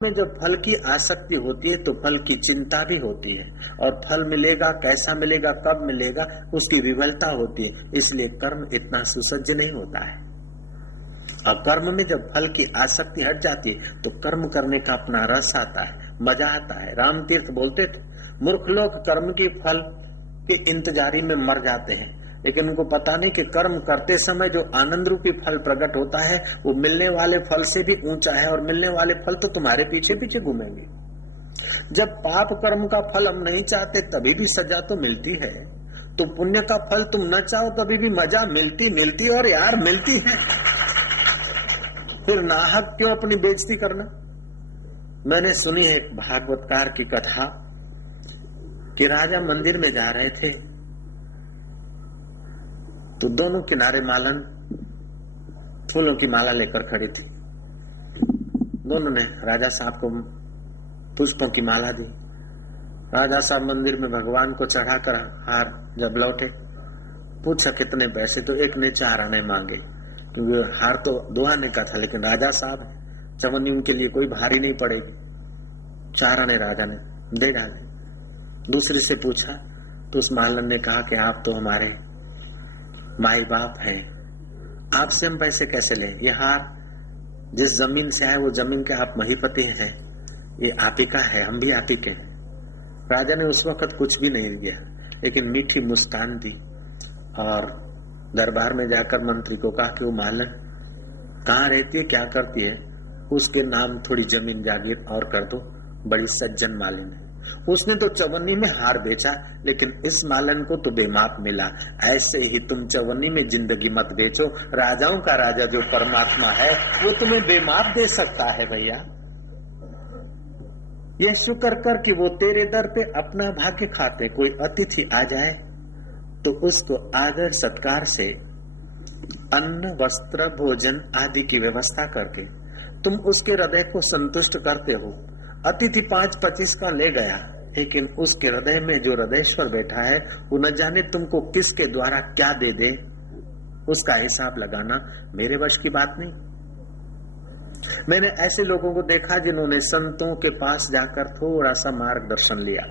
में जब फल की आसक्ति होती है तो फल की चिंता भी होती है, और फल मिलेगा, कैसा मिलेगा, कब मिलेगा, उसकी विवलता होती है। इसलिए कर्म इतना सुसज्ज नहीं होता है। और कर्म में जब फल की आसक्ति हट जाती है तो कर्म करने का अपना रस आता है, मजा आता है। राम तीर्थ बोलते थे, मूर्ख लोग कर्म की फल के इंतजारी में मर जाते हैं, लेकिन उनको पता नहीं कि कर्म करते समय जो आनंद रूपी फल प्रकट होता है वो मिलने वाले फल से भी ऊंचा है, और मिलने वाले फल तो तुम्हारे पीछे पीछे घूमेंगे। जब पाप कर्म का फल हम नहीं चाहते तभी भी सजा तो मिलती है, तो पुण्य का फल तुम न चाहो तभी भी मजा मिलती और यार मिलती है। फिर नाहक क्यों अपनी बेइज्जती करना। मैंने सुनी है एक भागवतकार की कथा कि राजा मंदिर में जा रहे थे तो दोनों किनारे मालन फूलों की माला लेकर खड़ी थी। दोनों ने राजा साहब को पुष्पों की माला दी। राजा साहब मंदिर में भगवान को चढ़ाकर हार जब लौटे, पूछा कितने पैसे, तो एक ने 4 आने मांगे, क्योंकि हार तो 2 आने का था, लेकिन राजा साहब चवन्नी उनके लिए कोई भारी नहीं पड़ेगी। 4 आने राजा ने दे डाले। दूसरे से पूछा तो उस मालन ने कहा कि आप तो हमारे माई बाप हैं, आपसे हम पैसे कैसे लें। ये हार जिस जमीन से आए वो जमीन के आप महीपति हैं, ये आप ही का है, हम भी आप ही के हैं। राजा ने उस वक्त कुछ भी नहीं दिया, लेकिन मीठी मुस्कान दी और दरबार में जाकर मंत्री को कहा कि वो मालन कहाँ रहती है, क्या करती है, उसके नाम थोड़ी जमीन जागीर और कर दो, बड़ी सज्जन मालिन है। उसने तो चवन्नी में हार बेचा, लेकिन इस मालन को तो बेमाप मिला। ऐसे ही तुम चवन्नी में जिंदगी मत बेचो, राजाओं का राजा जो परमात्मा है वो तुम्हें बेमाप दे सकता है भैया। यह शुक्र कर कि वो तेरे दर पे अपना भाग्य खाते। कोई अतिथि आ जाए तो उसको आदर सत्कार से अन्न, वस्त्र, भोजन आदि की व्यवस्था करके तुम उसके हृदय को संतुष्ट करते हो। अतिथि 5-25 का ले गया, लेकिन उसके हृदय में जो हृदयेश्वर बैठा है वो न जाने तुमको किसके द्वारा क्या दे दे, उसका हिसाब लगाना मेरे वश की बात नहीं। मैंने ऐसे लोगों को देखा जिन्होंने संतों के पास जाकर थोड़ा सा मार्गदर्शन लिया,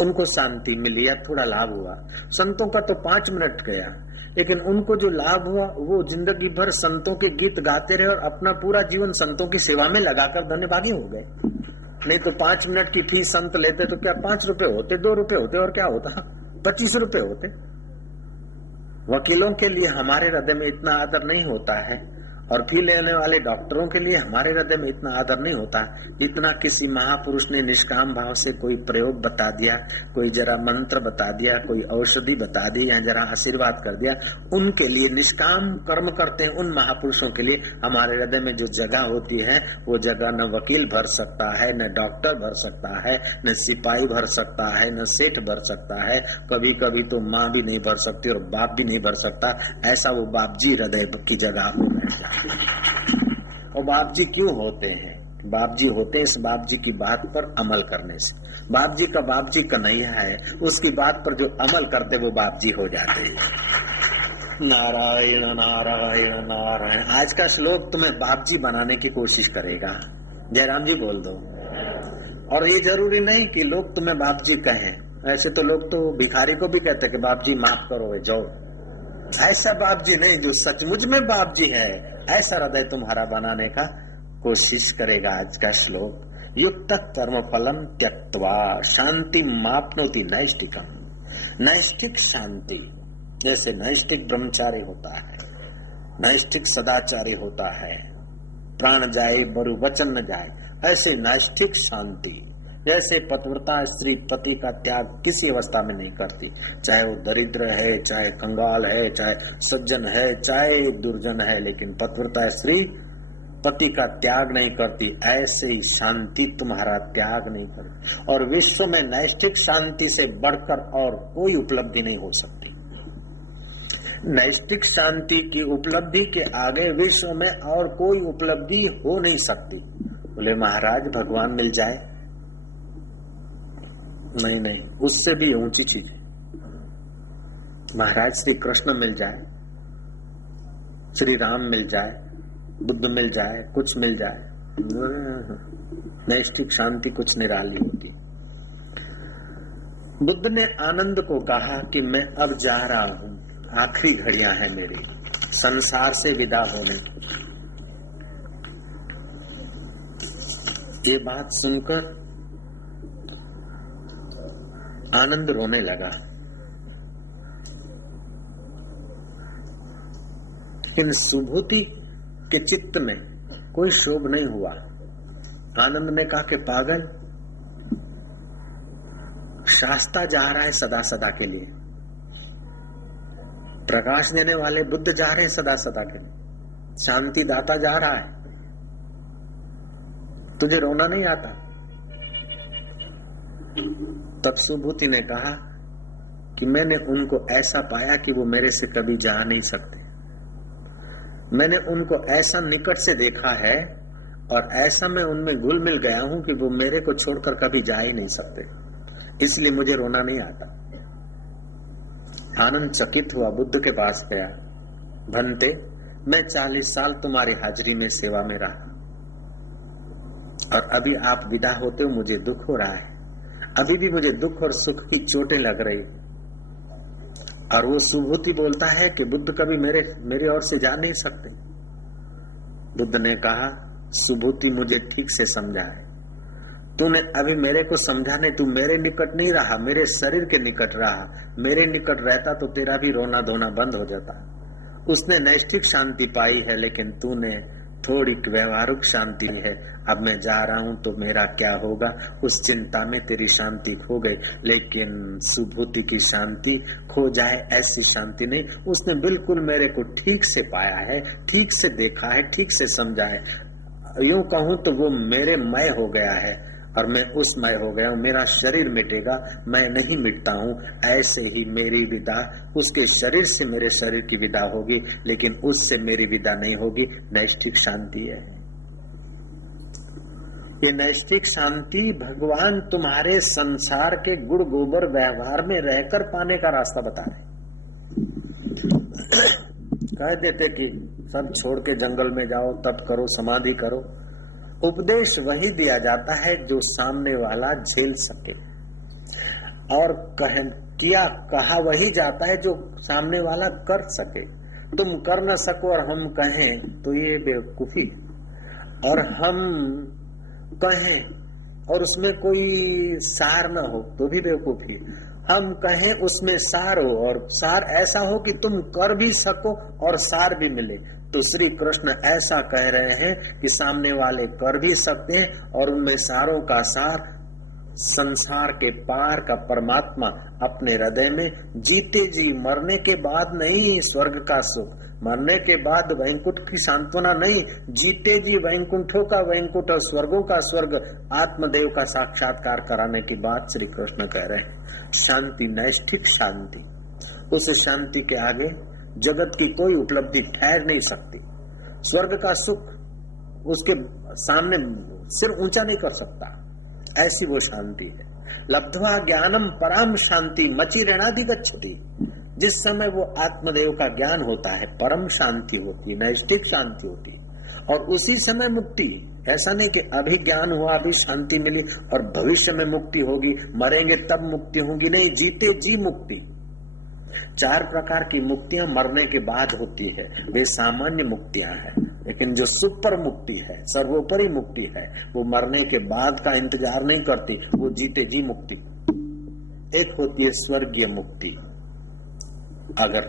उनको शांति मिली या थोड़ा लाभ हुआ। संतों का तो 5 मिनट गया, लेकिन उनको जो लाभ हुआ वो जिंदगी भर संतों के गीत गाते रहे और अपना पूरा जीवन संतों की सेवा में लगाकर धन्यभागी हो गए। नहीं तो 5 मिनट की फीस संत लेते तो क्या 5 रुपए होते, 2 रुपए होते, और क्या होता 25 रुपए होते। वकीलों के लिए हमारे हृदय में इतना आदर नहीं होता है, और फी लेने वाले डॉक्टरों के लिए हमारे हृदय में इतना आदर नहीं होता जितना किसी महापुरुष ने निष्काम भाव से कोई प्रयोग बता दिया, कोई जरा मंत्र बता दिया, कोई औषधि बता दी, या जरा आशीर्वाद कर दिया। उनके लिए निष्काम कर्म करते हैं उन महापुरुषों के लिए हमारे हृदय में जो जगह होती है वो जगह न वकील भर सकता है, न डॉक्टर भर सकता है, न सिपाही भर सकता है, न सेठ भर सकता है, कभी कभी तो माँ भी नहीं भर सकती और बाप भी नहीं भर सकता। ऐसा वो बाप जी हृदय की जगह हो जाता। और बाप जी क्यों होते हैं? बाप जी होते हैं इस बाप जी की बात पर अमल करने से। बाप जी का बाप जी कन्हैया है, उसकी बात पर जो अमल करते वो बाप जी हो जाते हैं। नारायण नारायण नारायण। आज का श्लोक तुम्हें बाप जी बनाने की कोशिश करेगा। जयराम जी बोल दो। और ये जरूरी नहीं कि लोग तुम्हें बाप जी कहें, ऐसे तो लोग तो भिखारी को भी कहते कि बाप जी माफ करो जाओ। ऐसा बाप जी नहीं, जो सचमुच में बाप जी है, ऐसा हृदय तुम्हारा बनाने का कोशिश करेगा। आज का श्लोक, युक्त कर्म फलम त्यक्त्वा शांति मापनोति नैष्ठिकम। नैष्ठिक शांति, जैसे नैष्ठिक ब्रह्मचारी होता है, नैष्ठिक सदाचारी होता है, प्राण जाए बरु वचन न जाए, ऐसे नैष्ठिक शांति। जैसे पतिव्रता स्त्री पति का त्याग किसी अवस्था में नहीं करती, चाहे वो दरिद्र है, चाहे कंगाल है, चाहे सज्जन है, चाहे दुर्जन है, लेकिन पतिव्रता स्त्री पति का त्याग नहीं करती। ऐसे ही शांति तुम्हारा त्याग नहीं करती। और विश्व में नैष्ठिक शांति से बढ़कर और कोई उपलब्धि नहीं हो सकती। नैष्ठिक शांति की उपलब्धि के आगे विश्व में और कोई उपलब्धि हो नहीं सकती। बोले महाराज भगवान मिल जाए, नहीं, उससे भी ऊंची चीज है। महाराज श्री कृष्ण मिल जाए, श्री राम मिल जाए, बुद्ध मिल जाए, कुछ मिल जाए, नैष्ठिक शांति कुछ निराली होती। बुद्ध ने आनंद को कहा कि मैं अब जा रहा हूं, आखिरी घड़ियां हैं मेरी संसार से विदा होने। ये बात सुनकर आनंद रोने लगा, लेकिन सुभूति के चित्त में कोई शोभ नहीं हुआ। आनंद ने कहा कि पागल, शास्ता जा रहा है सदा सदा के लिए, प्रकाश देने वाले बुद्ध जा रहे हैं सदा सदा के लिए, शांति दाता जा रहा है, तुझे रोना नहीं आता? तब सुभूति ने कहा कि मैंने उनको ऐसा पाया कि वो मेरे से कभी जा नहीं सकते। मैंने उनको ऐसा निकट से देखा है और ऐसा मैं उनमें घुल मिल गया हूं कि वो मेरे को छोड़कर कभी जा ही नहीं सकते, इसलिए मुझे रोना नहीं आता। आनंद चकित हुआ, बुद्ध के पास गया। भंते, मैं 40 साल तुम्हारी हाजिरी में सेवा में रहा और अभी आप विदा होते हो, मुझे दुख हो रहा है। अभी भी मुझे दुख और सुख की चोटें लग रही। और वो सुभूति बोलता है कि बुद्ध कभी मेरी ओर से जा नहीं सकते। बुद्ध ने कहा, सुभूति मुझे ठीक से समझा है, तूने अभी मेरे को समझा नहीं, तू मेरे निकट नहीं रहा, मेरे शरीर के निकट रहा। मेरे निकट रहता तो तेरा भी रोना धोना बंद हो जाता। उसने नैष्ठिक शांति पाई है, लेकिन तूने थोड़ी व्यवहारिक शांति है। अब मैं जा रहा हूं तो मेरा क्या होगा, उस चिंता में तेरी शांति खो गई। लेकिन सुभूति की शांति खो जाए ऐसी शांति नहीं, उसने बिल्कुल मेरे को ठीक से पाया है, ठीक से देखा है, ठीक से समझा है। यूं कहूं तो वो मेरे मय हो गया है और मैं उसमय हो गया हूं। मेरा शरीर मिटेगा, मैं नहीं मिटता हूं। ऐसे ही मेरी विदा उसके शरीर से मेरे शरीर की विदा होगी, लेकिन उससे मेरी विदा नहीं होगी। नैष्ठिक शांति है ये। नैष्ठिक शांति भगवान तुम्हारे संसार के गुड़ गोबर व्यवहार में रहकर पाने का रास्ता बता रहे। कह देते कि सब छोड़ के जंगल में जाओ, तप करो, समाधि करो। उपदेश वही दिया जाता है जो सामने वाला झेल सके, और कहा वही जाता है जो सामने वाला कर सके। तुम कर न सको और हम कहें तो ये बेवकूफी, और हम कहें और उसमें कोई सार न हो तो भी बेवकूफी। हम कहें उसमें सार हो, और सार ऐसा हो कि तुम कर भी सको और सार भी मिले। तो श्री कृष्ण ऐसा कह रहे हैं कि सामने वाले कर भी सकते हैं और उनमें सारों का सार संसार के पार का परमात्मा अपने हृदय में जीते जी, मरने के बाद नहीं स्वर्ग का सुख, मरने के बाद वैकुंठ की सांत्वना नहीं, जीते जी वैकुंठों का वैकुंठ और स्वर्गों का स्वर्ग, आत्मदेव का साक्षात्कार कराने की बात श्री कृष्ण कह रहे हैं। शांति, नैष्ठिक शांति, उस शांति के आगे जगत की कोई उपलब्धि ठहर नहीं सकती। स्वर्ग का सुख उसके सामने सिर ऊंचा नहीं कर सकता, ऐसी वो शांति है। लब्ध्वा ज्ञानम पराम शांति मची ऋणादि गच्छति। जिस समय वो आत्मदेव का ज्ञान होता है, परम शांति होती है, नैष्ठिक शांति होती है, और उसी समय मुक्ति। ऐसा नहीं कि अभी ज्ञान हुआ, अभी शांति मिली और भविष्य में मुक्ति होगी, मरेंगे तब मुक्ति होगी, नहीं, जीते जी मुक्ति। 4 प्रकार की मुक्तियां मरने के बाद होती है, वे सामान्य मुक्तियां हैं। लेकिन जो सुपर मुक्ति है, सर्वोपरि मुक्ति है, वो मरने के बाद का इंतजार नहीं करती, वो जीते जी मुक्ति। एक होती है स्वर्गीय मुक्ति। अगर